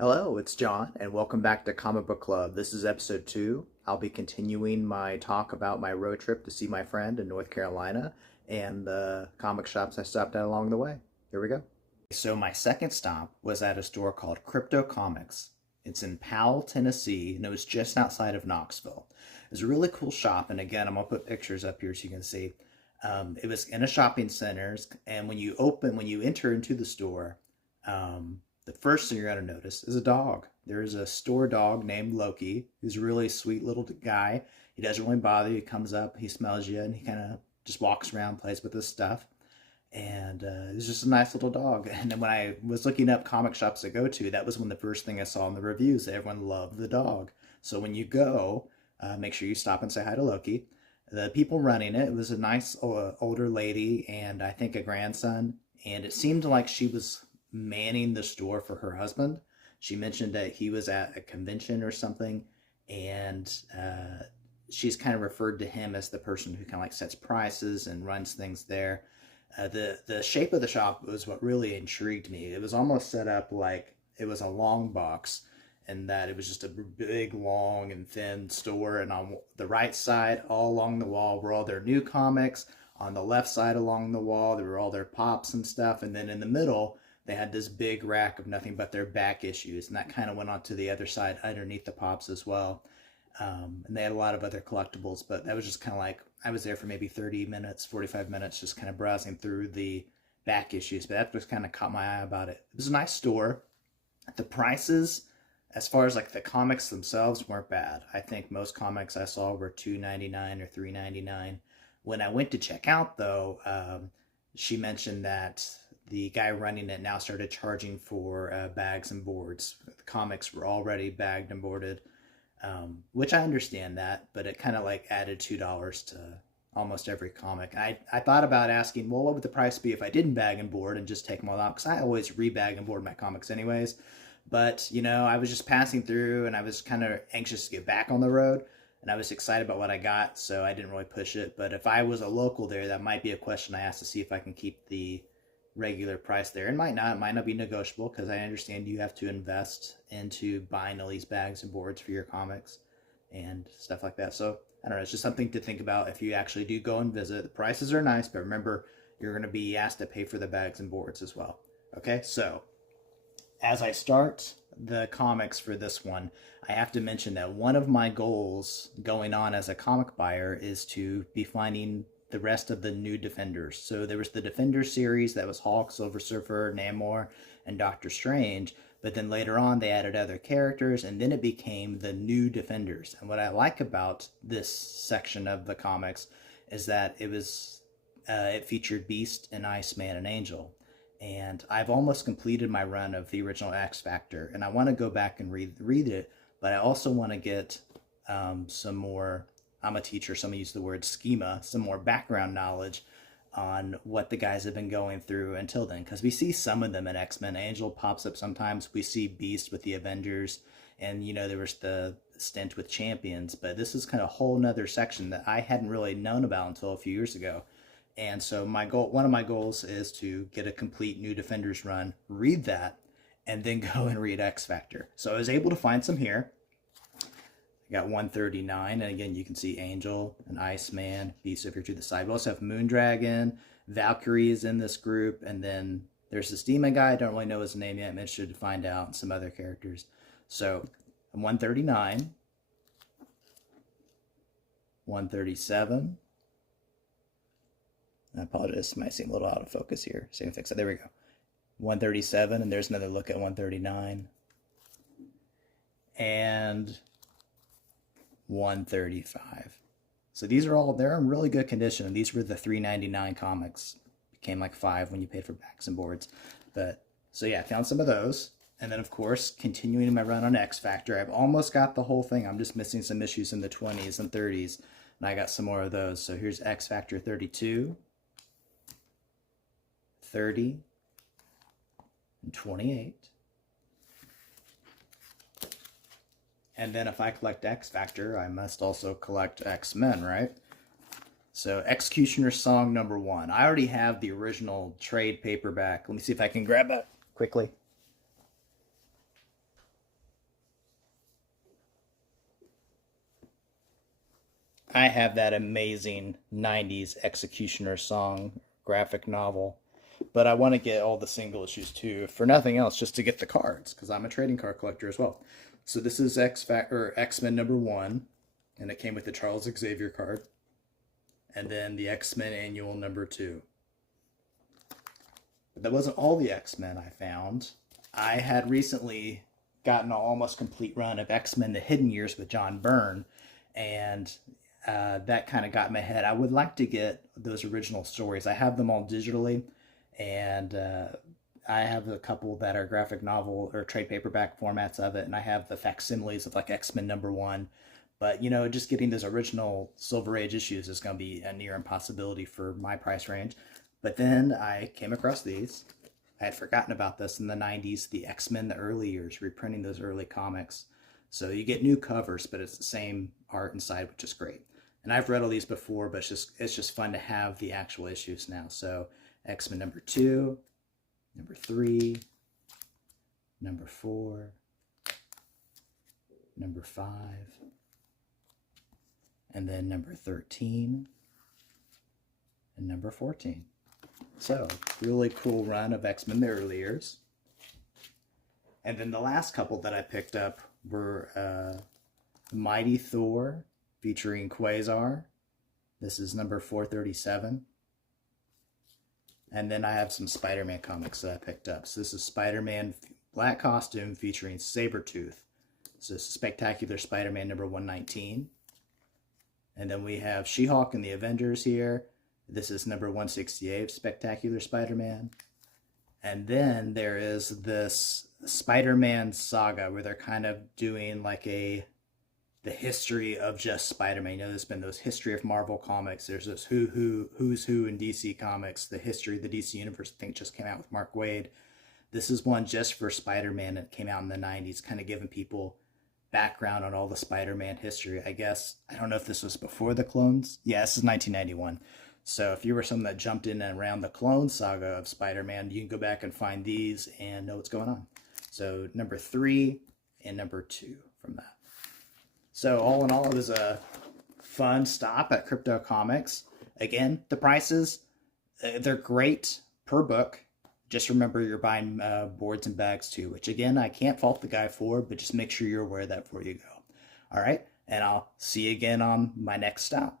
Hello, it's John, and welcome back to Comic Book Club. This is episode 2. I'll be continuing my talk about my road trip to see my friend in North Carolina and the comic shops I stopped at along the way. Here we go. So my second stop was at a store called Krypto Comics. It's in Powell, Tennessee, and it was just outside of Knoxville. It was a really cool shop, and again, I'm going to put pictures up here so you can see. It was in a shopping center, and when you enter into the store, the first thing you're going to notice is a dog. There's a store dog named Loki, who's a really sweet little guy. He doesn't really bother you. He comes up, he smells you, and he kind of just walks around, plays with his stuff. And it's just a nice little dog. And then when I was looking up comic shops to go to, that was one of the first thing I saw in the reviews. Everyone loved the dog. So when you go, make sure you stop and say hi to Loki. The people running it was a nice older lady and I think a grandson. And it seemed like she was manning the store for her husband. She mentioned that he was at a convention or something, and she's kind of referred to him as the person who kind of like sets prices and runs things there. The shape of the shop was what really intrigued me. It was almost set up like it was a long box, and that it was just a big, long, and thin store. And on the right side, all along the wall, were all their new comics. On the left side along the wall, there were all their pops and stuff. And then in the middle, they had this big rack of nothing but their back issues, and that kind of went on to the other side underneath the pops as well. And they had a lot of other collectibles, but that was just kind of like, I was there for maybe 30 minutes, 45 minutes, just kind of browsing through the back issues, but that just kind of caught my eye about it. It was a nice store. The prices, as far as like the comics themselves, weren't bad. I think most comics I saw were $2.99 or $3.99. When I went to check out, though, she mentioned that the guy running it now started charging for bags and boards. The comics were already bagged and boarded, which I understand that, but it kind of like added $2 to almost every comic. I thought about asking, well, what would the price be if I didn't bag and board and just take them all out? Because I always rebag and board my comics anyways. But, you know, I was just passing through and I was kind of anxious to get back on the road. And I was excited about what I got, so I didn't really push it. But if I was a local there, that might be a question I asked to see if I can keep the regular price there. It might not be negotiable, because I understand you have to invest into buying all these bags and boards for your comics and stuff like that. So I don't know, it's just something to think about if you actually do go and visit. The prices are nice, but remember, you're going to be asked to pay for the bags and boards as well. Okay, so as I start the comics for this one, I have to mention that one of my goals going on as a comic buyer is to be finding the rest of the new Defenders. So there was the Defenders series that was Hulk, Silver Surfer, Namor, and Doctor Strange. But then later on, they added other characters, and then it became the new Defenders. And what I like about this section of the comics is that it featured Beast and Iceman and Angel. And I've almost completed my run of the original X Factor, and I want to go back and read it, but I also want to get some more, I'm a teacher, so I'm going to use the word schema, some more background knowledge on what the guys have been going through until then, because we see some of them in X-Men. Angel pops up sometimes, we see Beast with the Avengers, and you know, there was the stint with Champions, but this is kind of a whole nother section that I hadn't really known about until a few years ago. And so one of my goals is to get a complete New Defenders run, read that, and then go and read X Factor. So I was able to find some here. I got 139, and again, you can see Angel and Iceman, Beast over to the side. We also have Moondragon, Valkyrie is in this group, and then there's this demon guy. I don't really know his name yet. I'm interested to find out, and some other characters. So 139, 137. I apologize, it might seem a little out of focus here. See if I can fix it. There we go. 137, and there's another look at 139. And 135. So these are all, they're in really good condition. And these were the $3.99 comics. Became like $5 when you paid for backs and boards. But, so yeah, I found some of those. And then, of course, continuing my run on X Factor. I've almost got the whole thing. I'm just missing some issues in the 20s and 30s. And I got some more of those. So here's X Factor 32. 30 and 28. And then if I collect X Factor, I must also collect X-Men, right? So Executioner Song #1. I already have the original trade paperback. Let me see if I can grab it quickly. I have that amazing 90s Executioner song graphic novel, but I want to get all the single issues too, for nothing else, just to get the cards, because I'm a trading card collector as well. So this is X-Men #1, and it came with the Charles Xavier card, and then the X-Men Annual #2. But that wasn't all the X-Men I found. I had recently gotten an almost complete run of X-Men The Hidden Years with John Byrne, and that kind of got in my head. I would like to get those original stories. I have them all digitally, and I have a couple that are graphic novel or trade paperback formats of it, and I have the facsimiles of like X-Men #1. But, you know, just getting those original Silver Age issues is going to be a near impossibility for my price range. But then I came across these. I had forgotten about this in the 90s, the X-Men, the early years, reprinting those early comics. So you get new covers, but it's the same art inside, which is great. And I've read all these before, but it's just fun to have the actual issues now. So X-Men #2, #3, #4, #5, and then #13 and #14. So, really cool run of X-Men the early years. And then the last couple that I picked up were Mighty Thor featuring Quasar. This is #437. And then I have some Spider-Man comics that I picked up. So this is Spider-Man Black Costume featuring Sabretooth. So this is Spectacular Spider-Man #119. And then we have She-Hulk and the Avengers here. This is #168, Spectacular Spider-Man. And then there is this Spider-Man saga where they're kind of doing like the history of just Spider-Man. You know, there's been those history of Marvel comics. There's this who's who in DC Comics, the history of the DC Universe, I think just came out with Mark Waid. This is one just for Spider-Man that came out in the 90s, kind of giving people background on all the Spider-Man history. I guess, I don't know if this was before the clones. Yeah, this is 1991. So if you were someone that jumped in and around the clone saga of Spider-Man, you can go back and find these and know what's going on. So #3 and #2 from that. So all in all, it was a fun stop at Krypto Comics. Again, the prices, they're great per book. Just remember you're buying boards and bags too, which again, I can't fault the guy for, but just make sure you're aware of that before you go. All right, and I'll see you again on my next stop.